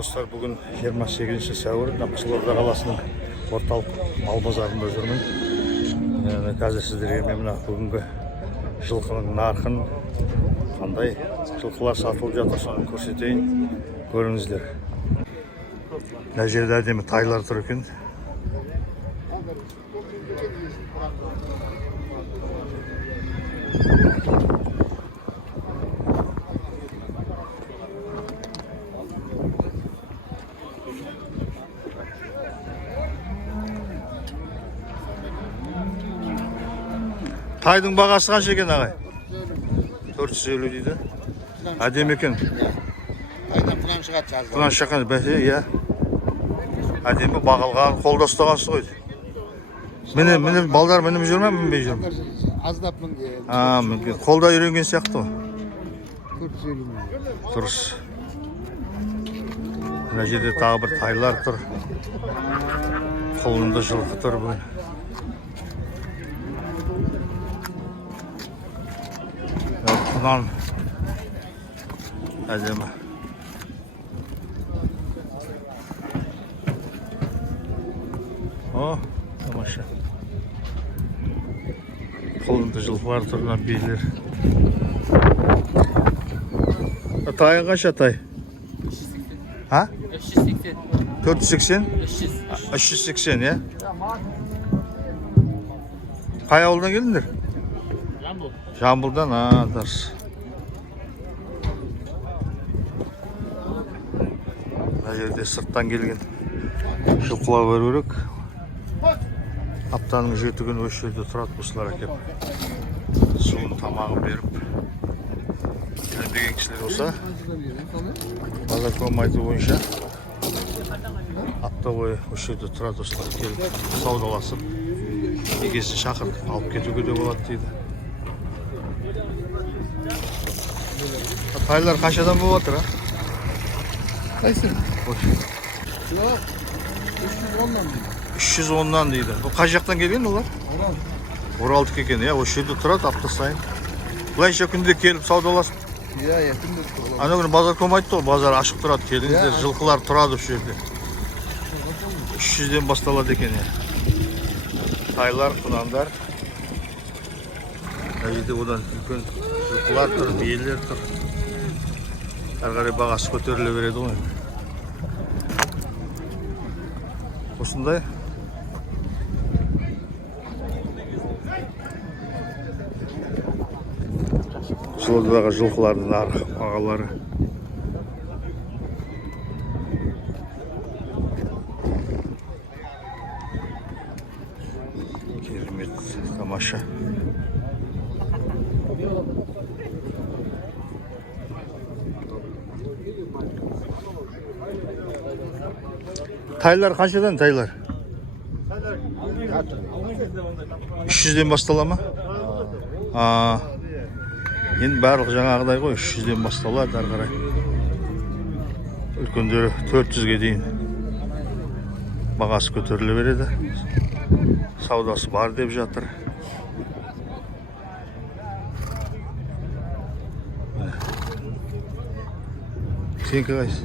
Dostlar, bugün 28 сәуір Қызылорда қаласының орталық мал базарында жүрмін. Қазір сіздерге мен мына бүгінгі жылқының нарқын, қандай жылқылар сатылып жатыр соны көрсетейін, көріңіздер. Мына жерде әдемі тайлар тұр екен. Тайдың бағасы қанша екен ағай? 450 дейді. Әдемі екен. Айдан құнан шығады жазды. Құнан шаққан бәсе, иә. Әдемі бағалған, қолда ұстағансыз ғой. Мені балдар мініп жүр ме, мінбей жүр ме? Аздап мінген. Мүмкін. Қолда үйренген сияқты ғой. 450 мың. Дұрыс. Мына жерде тағы бір тайлар тұр. Қолында жылқы тұр бүгін. Құнан әдемі. О, тамаша. Қолында жылқылар тұрған биелер. Тайың қанша тай? 380. 480? 380, е? Қай ауылдан келдіңдер? Жамбылдан, дұрыс. Мына жерде сырттан келген жылқылар бар өрек. Аптаның 7 күні осы жерде тұрады осылар әкеп. Суын тамағын беріп. Деген кісілер болса, базар комайты бойынша апта бойы осы жерде тұрады осылар келіп саудаласып. Егесін шақырып алып кетуге де болады дейді. Тайлар қаншадан болып отыр, а? Қайсы? 310-нан дейді. Қай жақтан келген олар? Оралдық екен, иә, осы жерде тұрады апта сайын. Бұлайша күнде келіп саудаласып. Иә, күнде тұрады. Ана күні базар комайты ғой, базар ашық тұрады, келіңіздер, жылқылар тұрады осы жерде. 300-ден басталады екен, иә. Тайлар, құнандар. Мына жерде одан үлкен жылқылар тұр, биелер тұр. Әрі қарай бағасы көтеріле береді ғой. Осындай. Қызылордадағы жылқылардың нарық бағалары. Керемет, тамаша. Тайлар қаншадан тайлар? 300-ден бастала ма? Енді барлық жаңағыдай ғой, 300-ден басталады әрі қарай. Үлкендері 400-ге дейін бағасы көтеріле береді. Саудасы бар деп жатыр. Сенікі қайсы?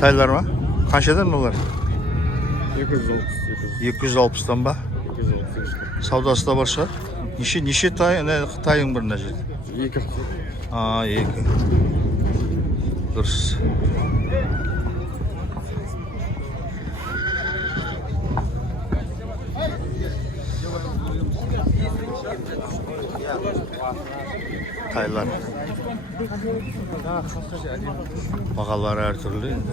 Тайлар ма? Қаншадан олар? 260-тан ба? Саудасы да бар шығар? Неше тайың бір мына жерде? 2. 2. Дұрыс. Тайлар. Бағалары әртүрлі енді.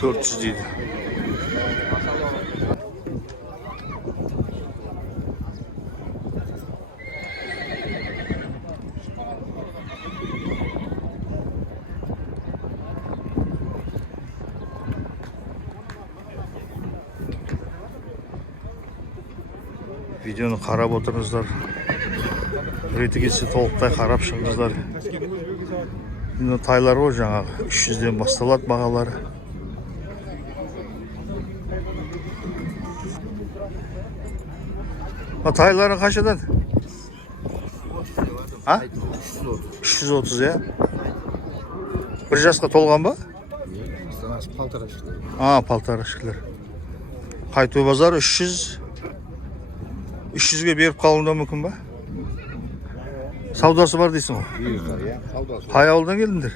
400 дейді. Видеоны қарап отырыңыздар. Реті келсе толықтай қарап шығыңыздар. Мына тайлар ғой жаңағы 300-ден басталады бағалары. Тайлары қаншадан? А? 330 ya. Bir жасқа толған ба? Полторашкілер. Қайту базар 300. 300-ге беріп қалуында мүмкін ба? Саудасы бар дейсің ғой? Қай ауылдан келдіңдер?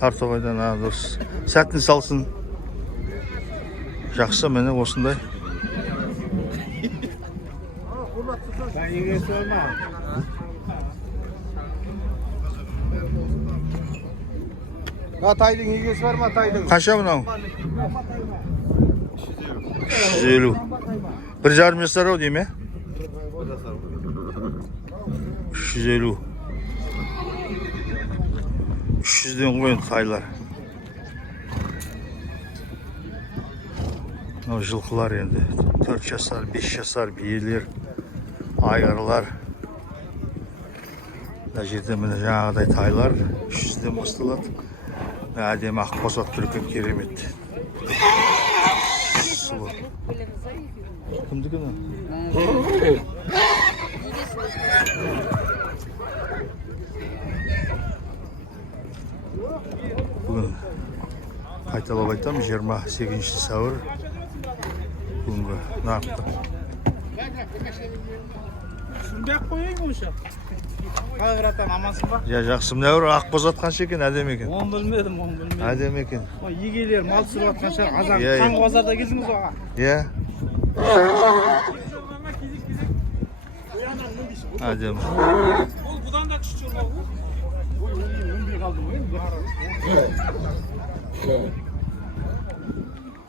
Тартоғайдан, дұрыс. Сәттін салсын. Жақсы, мені осындай. Тайдың егесі бар ма, тайдың? Қанша мынау? 350. 1,5 жасар ау дейм, 350. 300-ден қойын тайлар. Мынау жылқылар енді. 4 жасар, 5 жасар биелер, айғырлар. Мына жерде міне жаңағыдай тайлар 300-ден басталады. Әдемі ақ қос ат тұр екен, керемет. Кімдікі мына? Бүгін қайталап айтамын, 28 сәуір. Бүгінгі нақты. Сүндек қойайын мұша. Қайғыраттан амансың ба? Жақсы, мына бір ақ боз ат қанша екен, әдемі екен. Оны білмедім. Әдемі екен. Егейлер мал түсіріп атқан шығар. Қазақ Иә, қанғы базарда келдіңіз оға. Иә. Әдемі. Ол бұдан да күшті жолға ғой.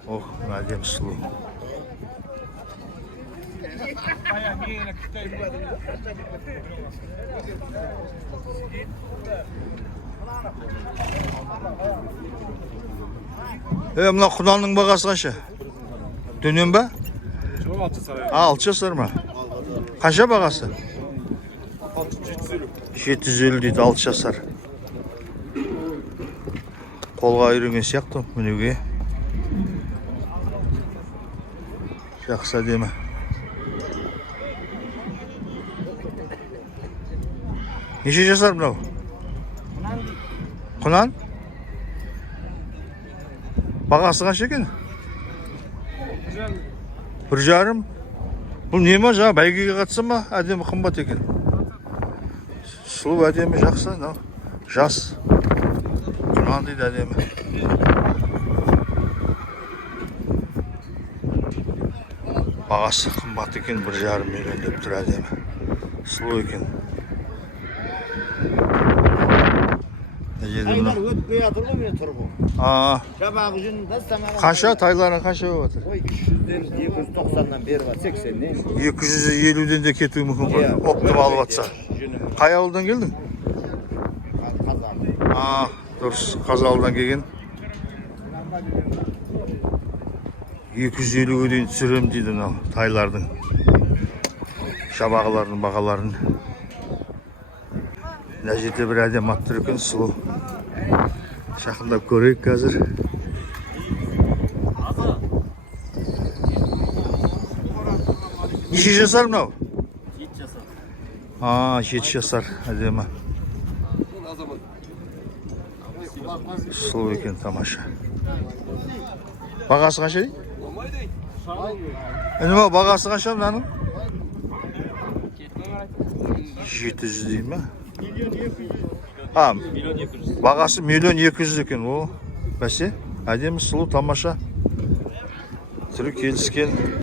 Ох, әдемі сұлу. Мына құнанның бағасы қанша? Дөнен ба? 6 жасар ма? Қанша бағасы? 750 дейді, 6 жасар. Қолға үйренген сияқты мінуге. Жақсы, әдемі. Неше жасар мынау? Құнан? Бағасы қанша екен? 1,5. Бұл не ма, жаңа бәйгеге қатысы ма? Әдемі, қымбат екен. Сұлу, әдемі, жақсы. Жас. Құнан дейді, әдемі. Бағасы қымбат екен, 1,5 миллион деп тұр, әдемі. Сұлу екен. Taylar ötmeye atırma mı turbu? Şabak yüzünü taslamaya. Қанша тайларын қанша болып жатыр? Oy 200'den 290'dan beri var 80'den. 250-ден де кетуі мүмкін ғой. Оптимал жатса. Қай ауылдан келдің? Kazan. Дұрыс, Қазалыдан келген. 250-ге дейін түсірем дейді мынау тайлардың. Шабағылардың бағаларын. Мына жерде бір әдем ат тұр екен, сұлу. Жақындап көрейік қазір. Неше жасар мынау? 7 жасар. 7 жасар, әдемі. Сұлу екен, тамаша. Бағасы қанша дейді? Нема, бағасы қанша мынаның? 700 дейді ма? Бағасы 1,2 екен. О, бәсе, әдемі, сұлу, тамаша. Түрі келіскен.